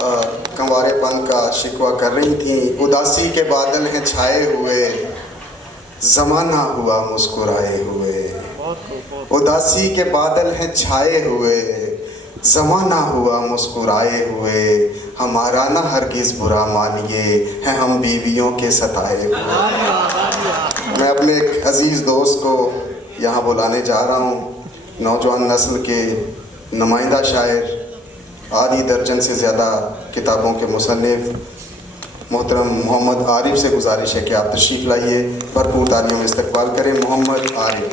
कंवारेपन का शिकवा कर रही थी। उदासी के बादल हैं छाए हुए, ज़माना हुआ मुस्कुराए हुए। उदासी के बादल हैं छाए हुए, ज़माना हुआ मुस्कुराए हुए। हमारा ना हरगिज़ बुरा मानिए, हैं हम बीवियों के सताए हुए। मैं अपने एक अज़ीज़ दोस्त को यहाँ बुलाने जा रहा हूँ। नौजवान नस्ल के नुमाइंदा शायर, आधी दर्जन से ज़्यादा किताबों के मुसन्निफ़ मोहतरम मोहम्मद आरिफ से गुजारिश है कि आप तशरीफ़ लाइए, भरपूर तालियों में इस्तकबाल करें। मोहम्मद आरिफ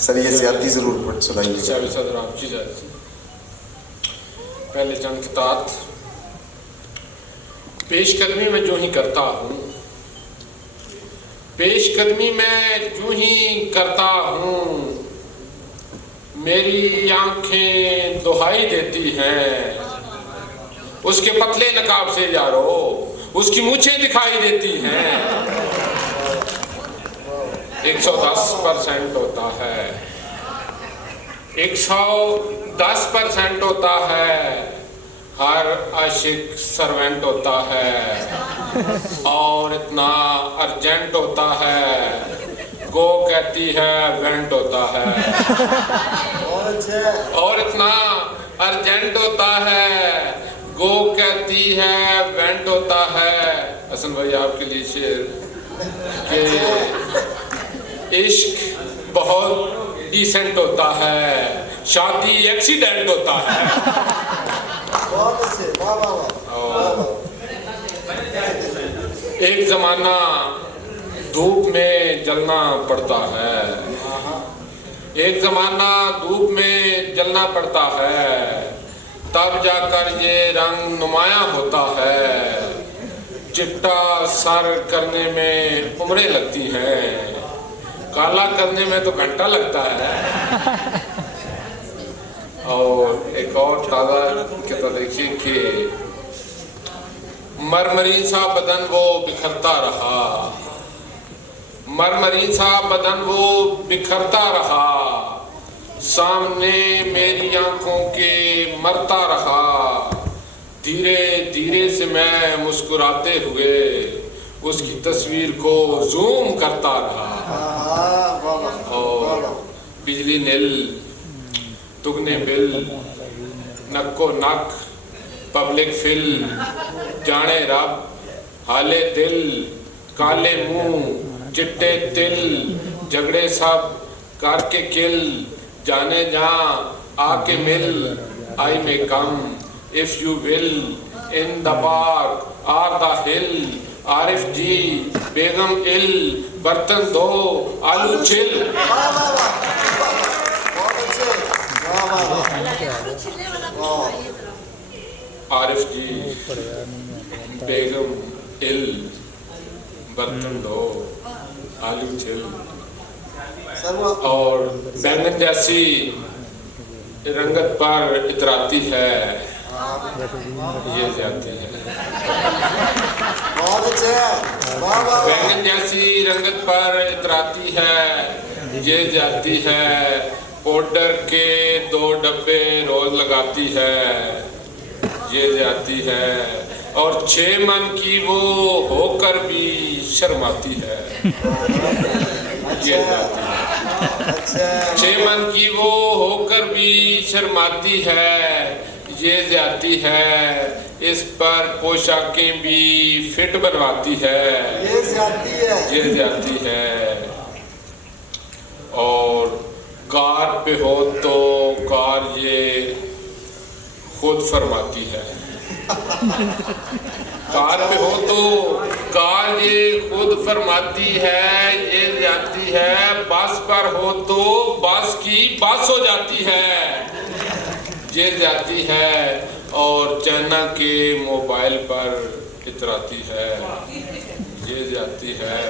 सर, ये ज़्यादती ज़रूर सुनाइए। पहले चंद किताब पेशकदमी में जो ही करता हूँ, पेशकदमी में जो ही करता हूँ, मेरी आंखें दुहाई देती हैं उसके पतले नकाब से यारो, उसकी मूछें दिखाई देती हैं। 110% होता है, 110% होता है। हर आशिक सर्वेंट होता है और इतना अर्जेंट होता है, गो कहती है वेंट होता है। और इतना अर्जेंट होता है, गो कहती है वेंट होता है। हसन भाई आपके लिए शेर के इश्क बहुत डिसेंट होता है, शादी एक्सीडेंट होता है। एक जमाना धूप में जलना पड़ता है, एक जमाना धूप में जलना पड़ता है, तब जाकर ये रंग नुमाया होता है। चिट्टा सर करने में उम्रें लगती हैं, काला करने में तो घंटा लगता है। और एक और ताज़ा कहता देखिए कि मरमरी सा बदन वो बिखरता रहा, मरमरी सा बदन वो बिखरता रहा, सामने मेरी आंखों के मरता रहा। धीरे धीरे से मैं मुस्कुराते हुए उसकी तस्वीर को जूम करता रहा। और बिजली नील तुगने बिल, नक्को नक पब्लिक फिल, जाने रब हाले दिल, काले मुंह चिट्टे तिल, झगड़े सब करके किल, जाने जा आके मिल, I may come if you will, in the park or the hill, Arif ji Begum ill, बर्तन दो आलू छिल। आरिफ जी बेगम इल, बर्तन दो आलू छिल। और बैंगन जैसी रंगत पर इतराती है, ये जाती है। बैंगन जैसी रंगत पर इतराती है, ये जाती है। पाउडर के 2 डब्बे रोज लगाती है, ये जाती है। और 6 मन की वो होकर भी शर्माती है, ये जाती है। 6 मन की वो होकर भी शर्माती है, ये जाती है। इस पर पोशाकें भी फिट बनवाती है, ये जाती है। और कार पे हो तो कार ये खुद फरमाती है, कार पे हो तो कार ये खुद फरमाती है, ये जाती है। बस पर हो तो बस की बस हो जाती है, ये जाती है। और चाइना के मोबाइल पर इतराती है, ये जाती है।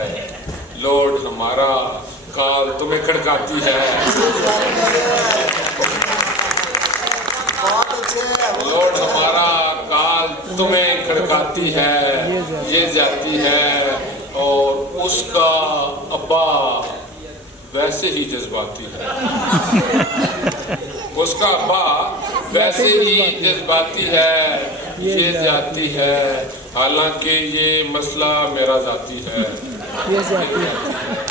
लोड हमारा काल तुम्हें खड़काती है, लोड हमारा काल तुम्हें खड़काती है, ये जाती है। और उसका अब्बा वैसे ही जज्बाती है, उसका अब्बा वैसे ही जज्बाती है, ये जाती है, हालांकि ये मसला मेरा जाती है। ये जाती है।